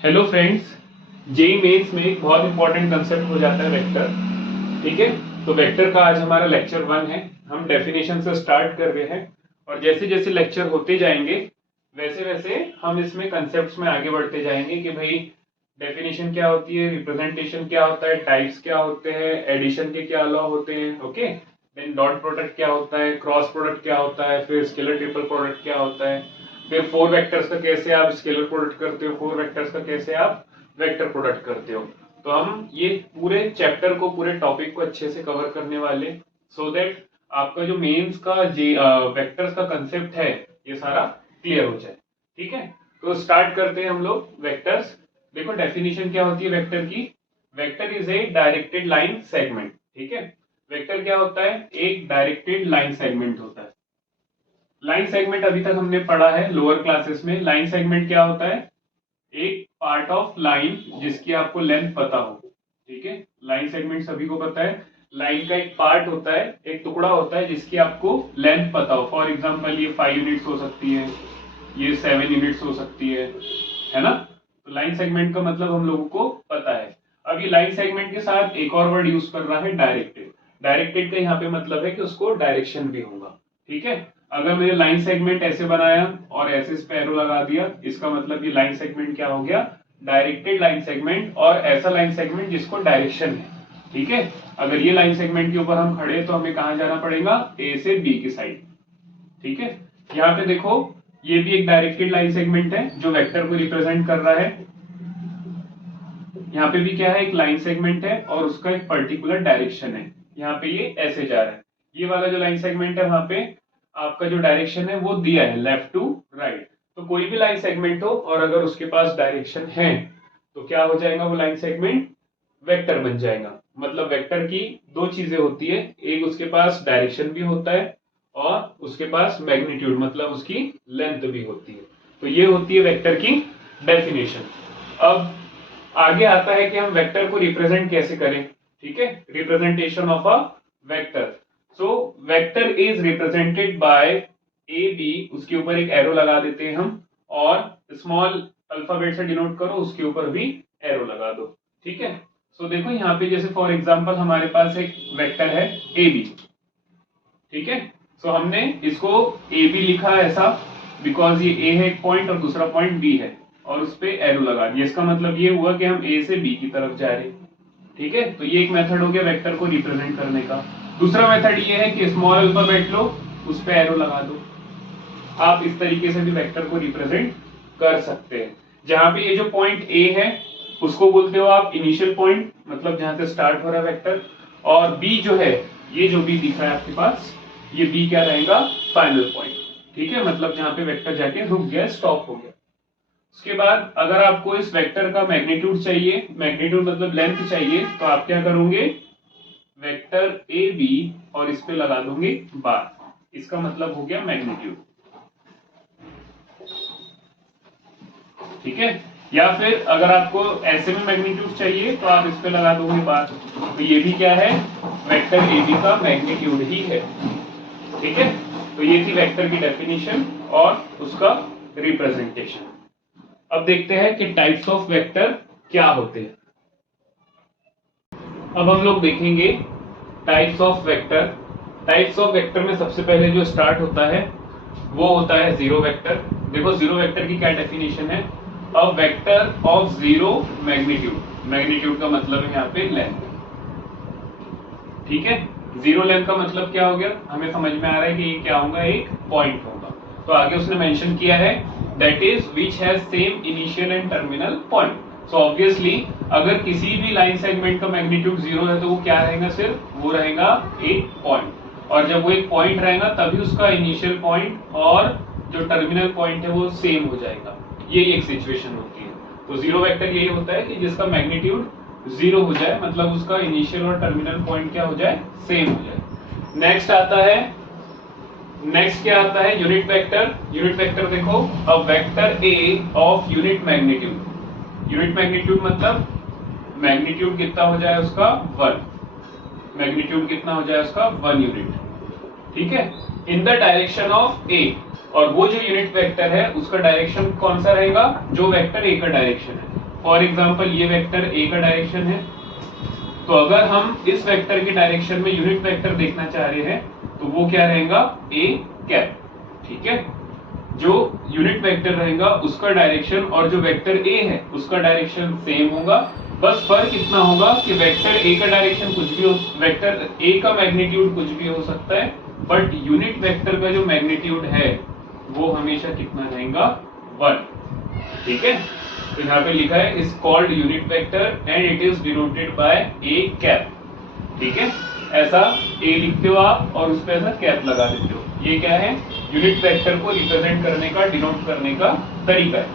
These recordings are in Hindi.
हेलो फ्रेंड्स, जेई मेंस में एक बहुत इंपॉर्टेंट कंसेप्ट हो जाता है वेक्टर। ठीक है, तो वेक्टर का आज हमारा लेक्चर 1 है। हम डेफिनेशन से स्टार्ट कर रहे हैं और जैसे जैसे लेक्चर होते जाएंगे वैसे वैसे हम इसमें कंसेप्ट्स में आगे बढ़ते जाएंगे कि भाई डेफिनेशन क्या होती है, रिप्रेजेंटेशन क्या होता है, टाइप्स क्या होते हैं, एडिशन के क्या लॉ होते हैं, ओके, देन डॉट प्रोडक्ट क्या होता है, क्रॉस प्रोडक्ट क्या होता है, फिर स्केलर ट्रिपल प्रोडक्ट क्या होता है, फिर फोर वेक्टर्स का कैसे आप स्केलर प्रोडक्ट करते हो, फोर वेक्टर्स का कैसे आप वेक्टर प्रोडक्ट करते हो। तो हम ये पूरे चैप्टर को, पूरे टॉपिक को अच्छे से कवर करने वाले, सो दैट आपका जो मेंस का वेक्टर्स का कंसेप्ट है ये सारा क्लियर हो जाए। ठीक है, तो स्टार्ट करते हैं हम लोग वेक्टर्स। देखो डेफिनेशन क्या होती है वेक्टर की। Vector is a directed line segment. ठीक है, वेक्टर क्या होता है, एक डायरेक्टेड लाइन सेगमेंट होता है। लाइन सेगमेंट अभी तक हमने पढ़ा है लोअर क्लासेस में। लाइन सेगमेंट क्या होता है, एक पार्ट ऑफ लाइन जिसकी आपको लेंथ पता हो। ठीक है, लाइन सेगमेंट सभी को पता है, लाइन का एक पार्ट होता है, एक टुकड़ा होता है जिसकी आपको लेंथ पता हो। फॉर एग्जांपल ये 5 यूनिट्स हो सकती है, ये 7 यूनिट्स हो सकती है ना। तो लाइन सेगमेंट का मतलब हम लोगों को पता है। अब ये लाइन सेगमेंट के साथ एक और वर्ड यूज कर रहा है, डायरेक्टेड। डायरेक्टेड का यहाँ पे मतलब है कि उसको डायरेक्शन भी होगा। ठीक है, अगर मैंने लाइन सेगमेंट ऐसे बनाया और ऐसे इस पे एरो लगा दिया, इसका मतलब ये लाइन सेगमेंट क्या हो गया, डायरेक्टेड लाइन सेगमेंट, और ऐसा लाइन सेगमेंट जिसको डायरेक्शन है। ठीक है, अगर ये लाइन सेगमेंट के ऊपर हम खड़े तो हमें कहां जाना पड़ेगा, ए से बी की साइड। ठीक है, यहाँ पे देखो ये भी एक डायरेक्टेड लाइन सेगमेंट है जो वेक्टर को रिप्रेजेंट कर रहा है। यहाँ पे भी क्या है, एक लाइन सेगमेंट है और उसका एक पर्टिकुलर डायरेक्शन है। यहाँ पे ये ऐसे जा रहा है। ये वाला जो लाइन सेगमेंट है वहां पे आपका जो डायरेक्शन है वो दिया है लेफ्ट टू राइट। तो कोई भी लाइन सेगमेंट हो और अगर उसके पास डायरेक्शन है तो क्या हो जाएगा, वो लाइन सेगमेंट वेक्टर बन जाएगा। मतलब वेक्टर की दो चीजें होती है, एक उसके पास डायरेक्शन भी होता है और उसके पास मैग्नीट्यूड मतलब उसकी लेंथ भी होती है। तो ये होती है वेक्टर की डेफिनेशन। अब आगे आता है कि हम वेक्टर को रिप्रेजेंट कैसे करें। ठीक है, representation of a vector. So vector is represented by A B, उसके ऊपर एक एरो लगा देते हैं हम, और स्मॉल अल्फाबेट से डिनोट करो, उसके ऊपर भी एरो लगा दो। ठीक है, सो देखो यहाँ पे जैसे फॉर एग्जांपल हमारे पास एक वेक्टर है ए बी। ठीक है, सो हमने इसको ए बी लिखा ऐसा बिकॉज ये ए है एक पॉइंट और दूसरा पॉइंट बी है, और उस पे एरो लगा दिया। इसका मतलब ये हुआ कि हम ए से बी की तरफ जा रहे हैं। ठीक है, तो ये एक मेथड हो गया वेक्टर को रिप्रेजेंट करने का। दूसरा मेथड ये है कि स्मॉल अल्फाबेट लो, उस पे एरो लगा दो। आप इस तरीके से भी वेक्टर को रिप्रेजेंट कर सकते हैं। जहां पे ये जो पॉइंट ए है उसको बोलते हो आप इनिशियल पॉइंट, मतलब जहां से स्टार्ट हो रहा है वेक्टर, और बी जो है, ये जो बी दिख रहा है आपके पास, ये बी क्या रहेगा, फाइनल पॉइंट। ठीक है, मतलब जहां पे वेक्टर जाके रुक गया, स्टॉप हो गया। उसके बाद अगर आपको इस वेक्टर का मैग्नीट्यूड चाहिए, मैग्नीट्यूड मतलब लेंथ चाहिए, तो आप क्या करोगे, वेक्टर ए बी और इस पे लगा दोगे बार, इसका मतलब हो गया मैग्नीट्यूड। ठीक है, या फिर अगर आपको ऐसे में मैग्नीट्यूड चाहिए तो आप इस पे लगा दोगे बार। तो ये भी क्या है, वेक्टर ए बी का मैग्नीट्यूड ही है। ठीक है, तो ये थी वेक्टर की डेफिनेशन और उसका रिप्रेजेंटेशन। अब देखते हैं कि टाइप्स ऑफ वेक्टर क्या होते हैं। अब हम लोग देखेंगे types of vector. Types of vector में सबसे पहले जो स्टार्ट होता है वो होता है जीरो वेक्टर। देखो जीरो वेक्टर की क्या डेफिनेशन है, a vector of zero magnitude. Magnitude का मतलब है यहाँ पे लेंथ। ठीक है, जीरो लेंथ का मतलब क्या हो गया, हमें समझ में आ रहा है कि ये क्या होगा, एक पॉइंट होगा। तो आगे उसने मेंशन किया है that is which has same initial and terminal point. So obviously अगर किसी भी लाइन सेगमेंट का मैग्नीट्यूड जीरो है तो वो क्या रहेगा, सिर्फ वो रहेगा एक पॉइंट, और जब वो एक पॉइंट रहेगा तभी उसका इनिशियल पॉइंट और जो टर्मिनल पॉइंट है वो सेम हो जाएगा। ये एक सिचुएशन होती है। तो जीरो वेक्टर यही होता है कि जिसका मैग्नीट्यूड जीरो हो जाए, मतलब उसका इनिशियल और टर्मिनल पॉइंट क्या हो जाए, सेम हो जाए। नेक्स्ट आता है, नेक्स्ट क्या आता है, यूनिट वेक्टर। यूनिट वेक्टर देखो, a vector A of unit magnitude. Unit magnitude मतलब मैग्नीट्यूड कितना हो जाए उसका 1, मैग्नीट्यूड कितना हो जाए उसका 1 यूनिट। ठीक है, इन द डायरेक्शन ऑफ ए, और वो जो यूनिट वेक्टर है उसका डायरेक्शन कौन सा रहेगा, जो वेक्टर ए का डायरेक्शन है। फॉर एग्जांपल ये वेक्टर ए का डायरेक्शन है, तो अगर हम इस वेक्टर के डायरेक्शन में यूनिट वेक्टर देखना चाह रहे हैं तो वो क्या रहेगा, ए कैप। ठीक है, जो यूनिट वेक्टर रहेगा उसका डायरेक्शन और जो वेक्टर ए है उसका डायरेक्शन सेम होगा, बस फर्क इतना होगा कि वेक्टर ए का डायरेक्शन कुछ भी हो, वेक्टर ए का मैग्नीट्यूड कुछ भी हो सकता है, बट यूनिट वेक्टर का जो मैग्नीट्यूड है वो हमेशा कितना रहेगा, 1। ठीक है, तो यहाँ पे लिखा है is called unit vector and it is denoted by A cap. ठीक है, ऐसा ए लिखते हो आप और उस पर ऐसा कैप लगा देते हो। ये क्या है, यूनिट वेक्टर को रिप्रेजेंट करने का, डिनोट करने का तरीका है।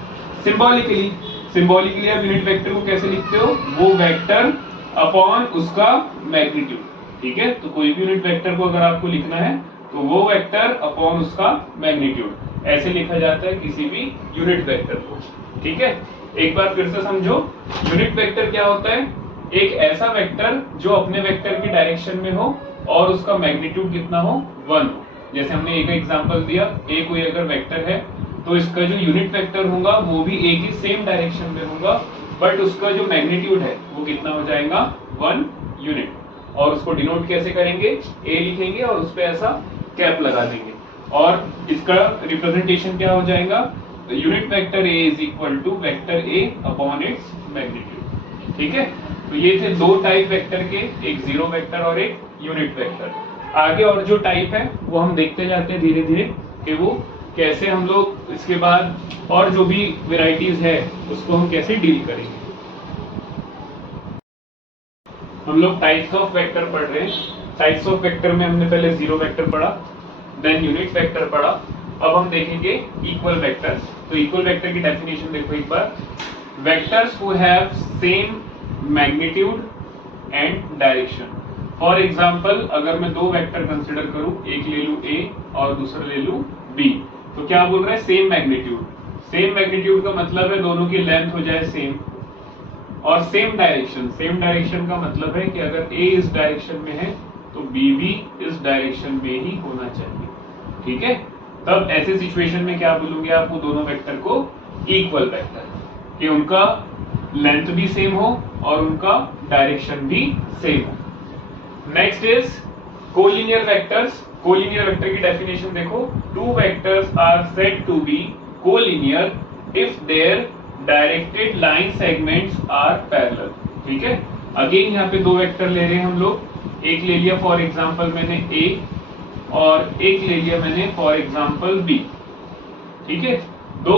सिंबॉलिकली आप यूनिट वेक्टर को कैसे लिखते हो, वो वेक्टर अपॉन उसका मैग्नीट्यूड। ठीक है, तो कोई भी यूनिट वेक्टर को अगर आपको लिखना है तो वो वेक्टर अपॉन उसका मैग्नीट्यूड, ऐसे लिखा जाता है किसी भी यूनिट वेक्टर को। ठीक है, एक बार फिर से समझो, यूनिट वेक्टर क्या होता है, एक ऐसा वेक्टर जो अपने वेक्टर की डायरेक्शन में हो और उसका मैग्नीट्यूड कितना हो, 1 हो। जैसे हमने एक एग्जांपल दिया, ए कोई अगर वेक्टर है तो इसका जो यूनिट वेक्टर होगा वो भी ए की सेम डायरेक्शन में होगा, बट उसका जो मैग्नीट्यूड है वो कितना हो जाएगा, 1 यूनिट। और उसको डिनोट कैसे करेंगे, ए लिखेंगे और उस पर ऐसा कैप लगा देंगे, और इसका रिप्रेजेंटेशन क्या हो जाएगा, unit vector A is equal to vector A upon its magnitude. ठीक है, तो ये थे दो टाइप वेक्टर के, एक जीरो वेक्टर और एक यूनिट वेक्टर। आगे और जो टाइप है वो हम देखते जाते हैं धीरे धीरे कि वो कैसे हम लोग इसके बाद और जो भी वेराइटीज है उसको हम कैसे डील करेंगे। हम लोग टाइप्स ऑफ वेक्टर पढ़ रहे हैं। टाइप्स ऑफ वेक्टर में हमने पहले जीरो वेक्टर पढ़ा, देन यूनिट वेक्टर पढ़ा, अब हम देखेंगे इक्वल वेक्टर्स। तो इक्वल वेक्टर की डेफिनेशन देखो एक बार, vectors who have same magnitude and direction. For example अगर मैं दो वेक्टर कंसिडर करूं, एक ले लूं ए और दूसरा ले लूं बी, तो क्या बोल रहे हैं, सेम मैग्नीट्यूड। सेम मैग्नीट्यूड का मतलब है दोनों की लेंथ हो जाए सेम, और सेम डायरेक्शन। सेम डायरेक्शन का मतलब है कि अगर ए इस डायरेक्शन में है तो बी भी इस डायरेक्शन में ही होना चाहिए। ठीक है, तब ऐसे सिचुएशन में क्या बोलूंगे आप, वो दोनों वेक्टर को इक्वल वेक्टर, कि उनका लेंथ भी सेम हो और उनका डायरेक्शन भी सेम हो। Next is collinear vectors. Collinear vector की डेफिनेशन देखो, two vectors are said to be collinear if their directed line segments are parallel. ठीक है, अगेन यहाँ पे दो वेक्टर ले रहे हैं हम लोग, एक ले लिया फॉर एग्जांपल मैंने ए और एक ले लिया मैंने फॉर एग्जांपल बी। ठीक है, दो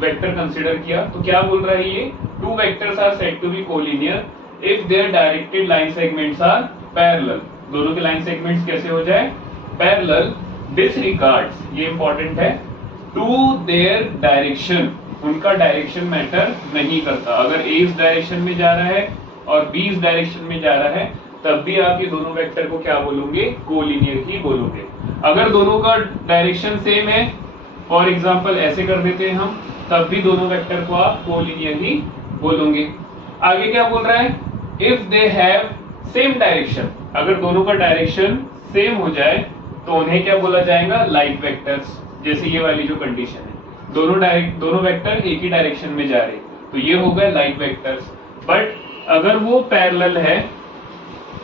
वेक्टर कंसीडर किया, तो क्या बोल रहा है ये, two vectors are said to be collinear if their directed line segments are parallel. दोनों के लाइन सेगमेंट्स कैसे हो जाए, पैरेलल, डिसरिगार्ड्स, ये इंपॉर्टेंट है, टू देयर डायरेक्शन, उनका डायरेक्शन मैटर नहीं करता। अगर ए इस डायरेक्शन में जा रहा है और बी इस डायरेक्शन में जा रहा है तब भी आप ये दोनों वेक्टर को क्या बोलोगे, कोलिनियर ही बोलोगे। अगर दोनों का डायरेक्शन सेम है, फॉर एग्जांपल ऐसे कर देते हैं हम, तब भी दोनों वेक्टर को आप कोलिनियर ही बोलोगे। आगे क्या बोल रहा है, if they have same direction, अगर दोनों का डायरेक्शन सेम हो जाए तो उन्हें क्या बोला जाएगा, लाइक वेक्टर्स। जैसे ये वाली जो कंडीशन है, दोनों वेक्टर एक ही डायरेक्शन में जा रहे, तो ये हो गए लाइक वेक्टर्स। बट अगर वो पैरेलल है,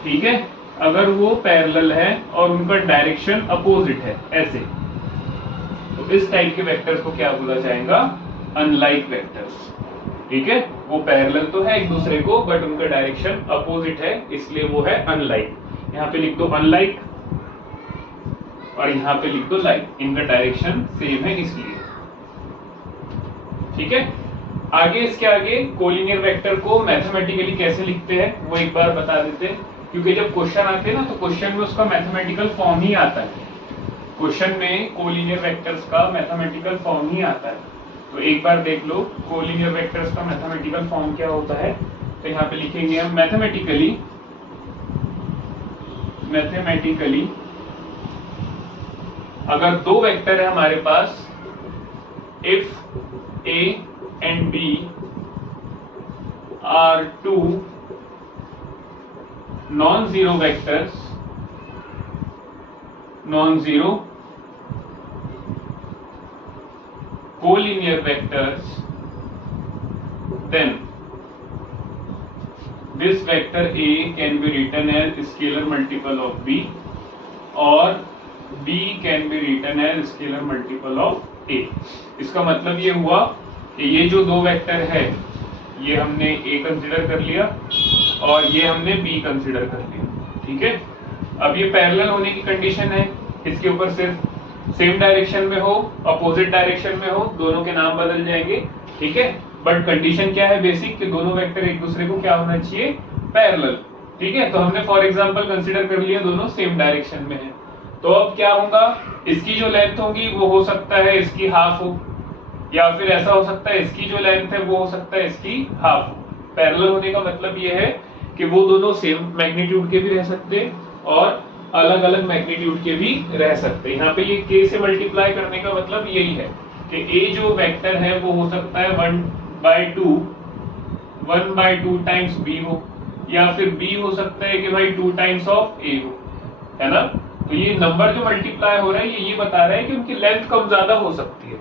ठीक है, अगर वो पैरेलल है और उनका डायरेक्शन अपोजिट है ऐसे, तो इस टाइप के वेक्टर्स को क्या बोला जाएगा, अनलाइक वेक्टर्स। ठीक है, वो पैरेलल तो है एक दूसरे को बट उनका डायरेक्शन अपोजिट है, इसलिए वो है अनलाइक। यहाँ पे लिख दो अनलाइक और यहाँ पे लिख दो लाइक, इनका डायरेक्शन सेम है इसलिए। ठीक है, आगे इसके आगे कोलिनियर वेक्टर को मैथमेटिकली कैसे लिखते हैं वो एक बार बता देते हैं, क्योंकि जब क्वेश्चन आते हैं ना तो क्वेश्चन में उसका मैथमेटिकल फॉर्म ही आता है। क्वेश्चन में कोलिनियर वेक्टर्स का मैथमेटिकल फॉर्म ही आता है। तो एक बार देख लो कोलिनियर वेक्टर्स का मैथमेटिकल फॉर्म क्या होता है। तो यहाँ पे लिखेंगे हम मैथमेटिकली अगर दो वेक्टर है हमारे पास, if A and B are two non-zero vectors, non-zero collinear vectors, then this vector a can be written as scalar multiple of b और b can be written as scalar multiple of a। इसका मतलब ये हुआ कि ये जो दो वेक्टर है ये हमने a कंसिडर कर लिया और ये हमने b कंसिडर कर लिया, ठीक है। अब ये पैरेलल होने की कंडीशन है, इसके ऊपर सिर्फ सेम डायरेक्शन में हो अपोजिट डायरेक्शन में हो दोनों के नाम बदल जाएंगे, ठीक है। बट कंडीशन क्या है बेसिक कि दोनों वेक्टर एक दूसरे को क्या होना चाहिए, पैरेलल, ठीक है। तो हमने फॉर एग्जांपल कंसीडर कर लिया दोनों सेम डायरेक्शन में है, तो अब क्या होगा, इसकी जो लेंथ होगी वो हो सकता है इसकी हाफ हो, या फिर ऐसा हो सकता है इसकी जो लेंथ है वो हो सकता है इसकी हाफ हो। पैरेलल होने का मतलब ये है कि वो दोनों सेम मैग्नीट्यूड के भी रह सकते हैं और अलग अलग मैग्नीट्यूड के भी रह सकते हैं। यहाँ पे ये k से मल्टीप्लाई करने का मतलब यही है कि a जो वेक्टर है वो हो सकता है 1/2 टाइम्स b हो, या फिर b हो सकता है कि भाई 2 टाइम्स ऑफ a हो, है ना। तो ये नंबर जो मल्टीप्लाई हो रहा है ये बता रहा है कि उनकी लेंथ कम ज्यादा हो सकती है।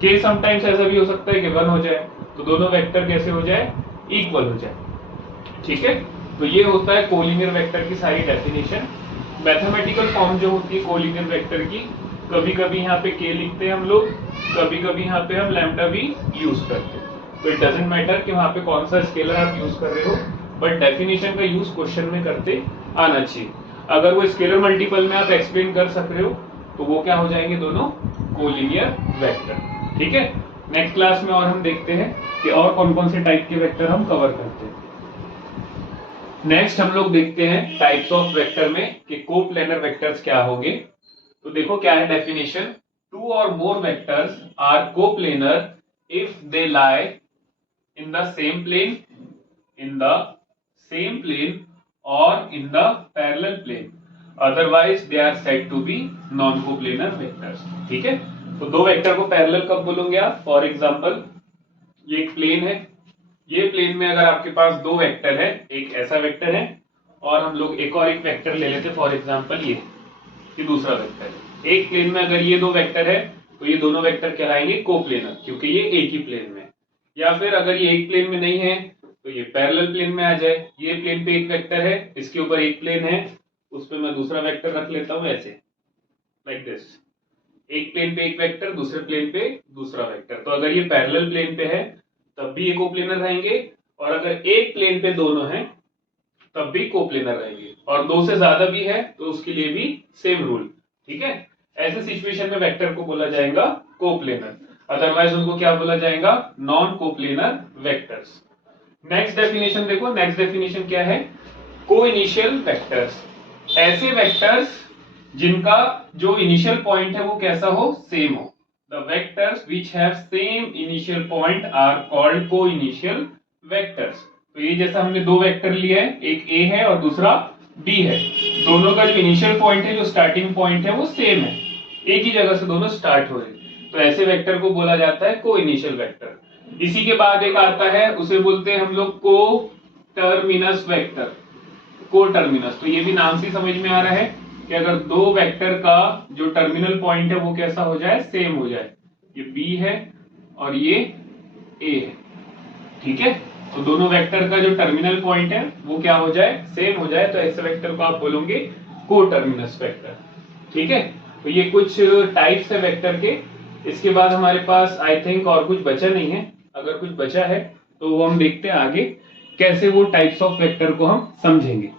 k समटाइम्स ऐसा भी हो सकता है कि 1 हो जाए, तो दोनों वेक्टर कैसे हो जाए, इक्वल हो जाए, ठीक है। तो ये होता है कोलिनियर वेक्टर की सारी डेफिनेशन। मैथमेटिकल फॉर्म जो होती है कोलिनियर वेक्टर की, कभी कभी यहाँ पे k लिखते हैं हम लोग, कभी कभी यहाँ पे हम लैम्डा भी यूज करते हैं। तो इट डजंट मैटर कि वहाँ पे कौन सा स्केलर आप यूज कर रहे हो, बट डेफिनेशन का यूज क्वेश्चन में करते आना चाहिए। अगर वो स्केलर मल्टीपल में आप एक्सप्लेन कर सक रहे हो तो वो क्या हो जाएंगे, दोनों कोलिनियर वेक्टर, ठीक है। नेक्स्ट क्लास में और हम देखते हैं कि और कौन कौन से टाइप के वेक्टर हम कवर करते हैं। नेक्स्ट हम लोग देखते हैं टाइप्स ऑफ वेक्टर में कि कोप्लेनर वेक्टर्स क्या होंगे। तो देखो क्या है definition, two or more vectors are coplanar if they lie in the same plane or in the parallel plane, otherwise they are said to be non coplanar vectors, ठीक है। तो दो वेक्टर को पैरेलल कब बोलोगे आप, फॉर एग्जांपल ये एक प्लेन है, ये प्लेन में अगर आपके पास दो वेक्टर है, एक ऐसा वेक्टर है और हम लोग एक और एक वेक्टर ले लेते हैं, फॉर एग्जांपल ये दूसरा वेक्टर है। एक प्लेन में अगर ये दो वेक्टर है तो ये दोनों वेक्टर कहलाएंगे कोप्लेनर, क्योंकि ये एक ही प्लेन में। या फिर अगर ये एक प्लेन में नहीं है तो ये पैरेलल प्लेन में आ जाए, ये प्लेन पे एक वेक्टर है, इसके ऊपर एक प्लेन है, उस पर मैं दूसरा वेक्टर रख लेता हूं ऐसे, लाइक दिस। एक प्लेन पे एक वेक्टर, दूसरे प्लेन पे दूसरा वेक्टर। तो अगर ये पैरेलल प्लेन पे है तब भी ये कोप्लेनर रहेंगे, और अगर एक प्लेन पे दोनों हैं तब भी कोप्लेनर रहेंगे, और दो से ज्यादा भी है तो उसके लिए भी सेम रूल, ठीक है। ऐसे सिचुएशन में वेक्टर को बोला जाएगा कोप्लेनर, अदरवाइज उनको क्या बोला जाएगा, non coplanar vectors. Next definition देखो, नेक्स्ट डेफिनेशन क्या है, कोइनिशियल वेक्टर्स, ऐसे वेक्टर्स जिनका जो इनिशियल पॉइंट है वो कैसा हो, सेम हो। The vectors which have same initial point are called co-initial vectors। तो ये जैसा हमने दो वेक्टर लिए हैं, एक A है और दूसरा B है, दोनों का जो इनिशियल पॉइंट है, जो स्टार्टिंग पॉइंट है वो सेम है, एक ही जगह से दोनों स्टार्ट हो रहे हैं, तो ऐसे वेक्टर को बोला जाता है को-इनिशियल वेक्टर। इसी के बाद एक आता है, उसे बोलते हैं हम लोग को-टर्मिनस वेक्टर, को-टर्मिनस। तो ये भी नाम से समझ में आ रहा है कि अगर दो वेक्टर का जो टर्मिनल पॉइंट है वो कैसा हो जाए, सेम हो जाए, ये B है और ये A है, ठीक है। तो दोनों वेक्टर का जो टर्मिनल पॉइंट है वो क्या हो जाए, सेम हो जाए, तो ऐसे वेक्टर को आप बोलोगे कोटर्मिनस वेक्टर, ठीक है। तो ये कुछ टाइप्स है वेक्टर के। इसके बाद हमारे पास आई थिंक और कुछ बचा नहीं है, अगर कुछ बचा है तो वो हम देखते हैं आगे कैसे वो टाइप्स ऑफ वेक्टर को हम समझेंगे।